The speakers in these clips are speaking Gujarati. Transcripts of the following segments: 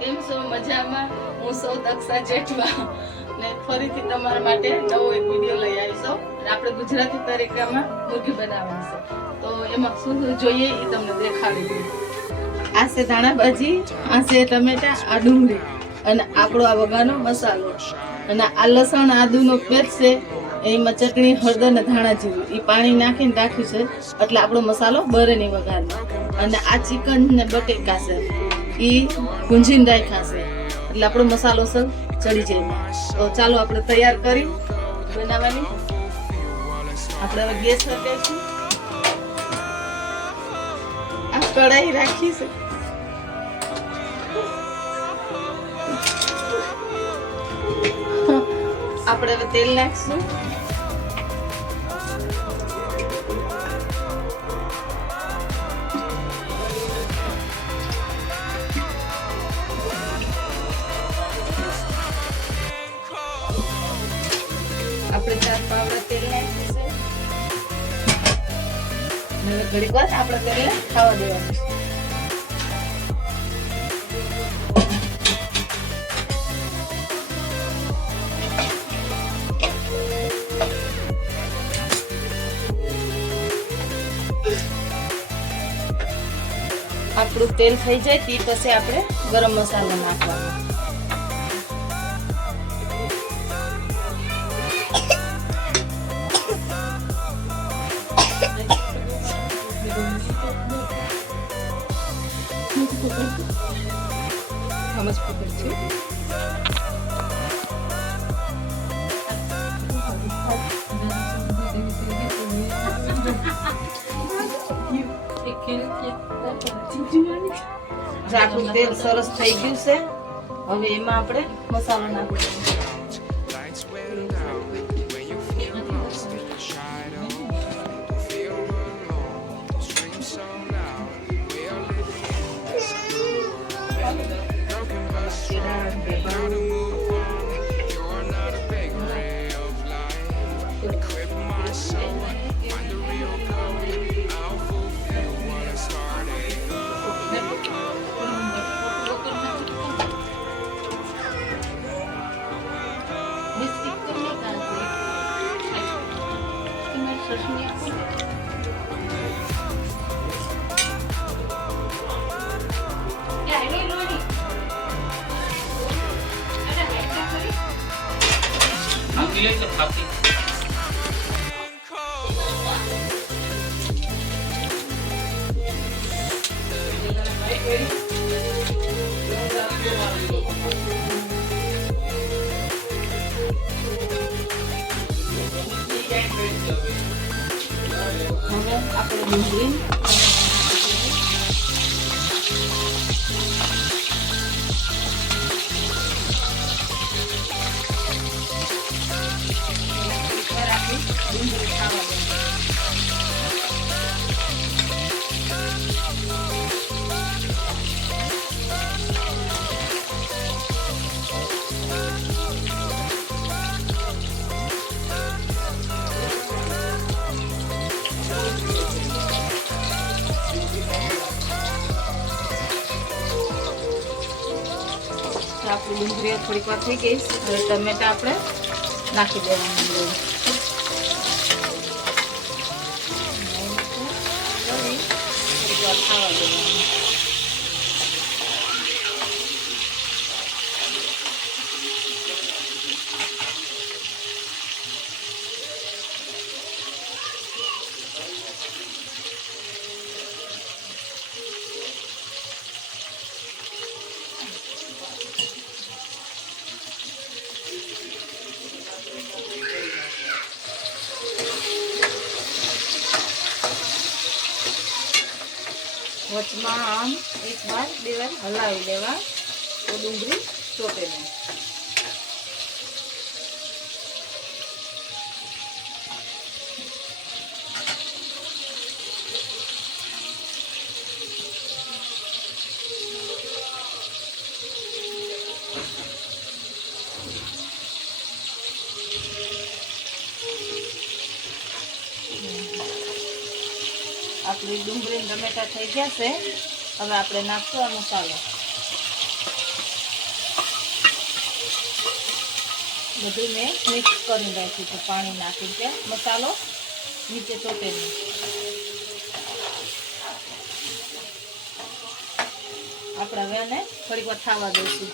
કેમ છો? મજામાં? હું સૌ દક્ષા જેઠવા ને ફરીથી તમારા માટે નવો એક વિડીયો લઈ આવી છું. આપણે ગુજરાતી તરીકામાં મુરગી બનાવવાની છે, તો એમાં શું જોઈએ એ તમને દેખાડી દઉં. આ છે ધાણા ભાજી, આ છે ટમેટા, આ ડુંગળી અને આપણો આ વઘારનો મસાલો અને આ લસણ આદુનો પેસ્ટ છે. એમાં ચટણી, હળદર ને ધાણા જીરું એ પાણી નાખીને રાખ્યું છે, એટલે આપણો મસાલો બરે નહીં વઘારનો. અને આ ચિકન ને બટેકા છે, એ ભૂંજીને રાખ્યા છે, એટલે આપણો મસાલો સર ચડી જાય. તો ચાલો આપણે તૈયાર કરી બનાવવાની. આપણે હવે ગેસ રાખીશું. આ કઢાઈ રાખી છે. આપણે હવે તેલ નાખશું. આપણે 4 પાવડા તેલ નાખ્યું છે. હવે ઘડીક વાર આપણે તેલને ખાવા દેવાનું છે. આપણું તેલ થઈ જાય તે પછી આપણે ગરમ મસાલો નાખવાનો. How much pepper too? આપણું તેલ સરસ થઈ ગયું છે. હવે એમાં આપણે મસાલો નાખવાનો. હવે આપણે ડુંગળી આપણી ડુંગળી થોડીક વાર થઈ ગઈ. હવે ટમેટા આપણે નાખી દેવાનું. થોડીક વાર ખાવા દેવાનું. વચમાં આમ એક વાર બે વાર હલાવી દેવા તો ડુંગળી ચોટે નહીં. આપણી ડુંગળી ટમેટા થઈ ગયા છે. હવે આપણે નાખશું આ મસાલો. બધું મેં મિક્સ કરી નાખ્યું છે પાણી નાખી કે મસાલો નીચે ચોટે નહીં. આપણે હવે એને થોડીક વાર થવા દઈશું.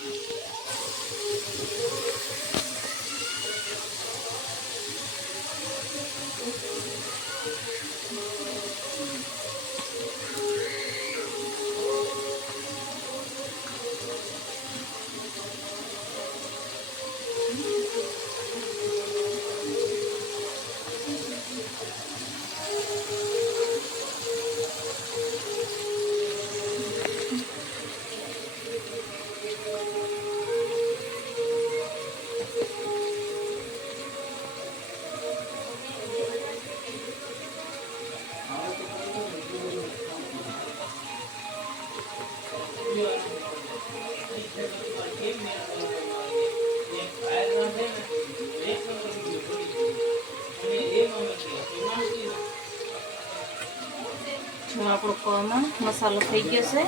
આપણો કળમાં મસાલો થઈ ગયો છે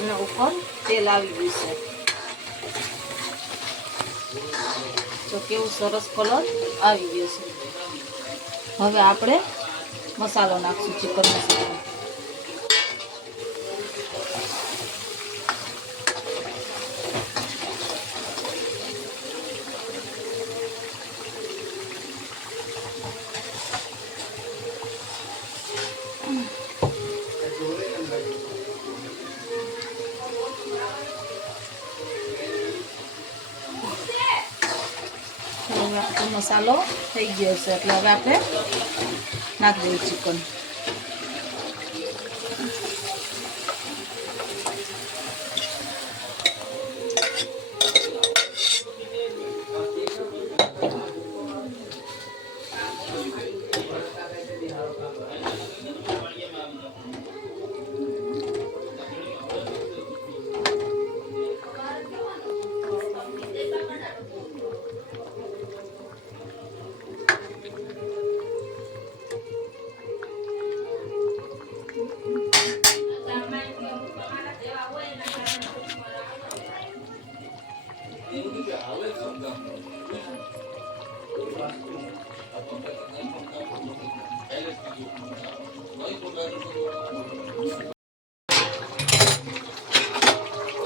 અને ઉપર તેલ આવી ગયું છે. તો કેવું સરસ કલર આવી ગયો છે. હવે આપણે મસાલો નાખશું, ચિકન મસાલો. મસાલો થઈ ગયો છે એટલે હવે આપણે નાખી દઈએ ચિકન.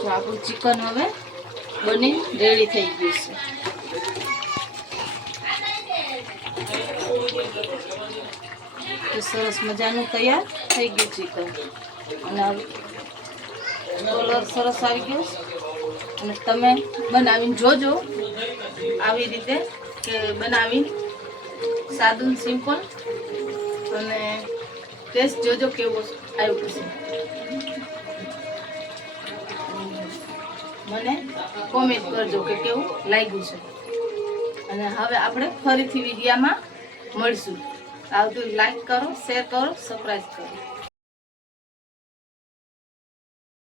તો આપણું ચિકન હવે બની રેડી થઈ ગયું છે. તો સરસ મજાનું તૈયાર થઈ ગયું ચિકન અને કલર સરસ આવી ગયો. અને તમે બનાવીને જોજો આવી રીતે કે બનાવીને સાદું સિમ્પલ, અને ટેસ્ટ જોજો કેવો આવ્યું છે. મને કોમેન્ટ કરજો કે કેવું લાગ્યું છે. અને હવે આપણે ફરીથી વિડીયામાં મળીશું. આવતું લાઈક કરો, શેર કરો, સબસ્ક્રાઈબ કરો.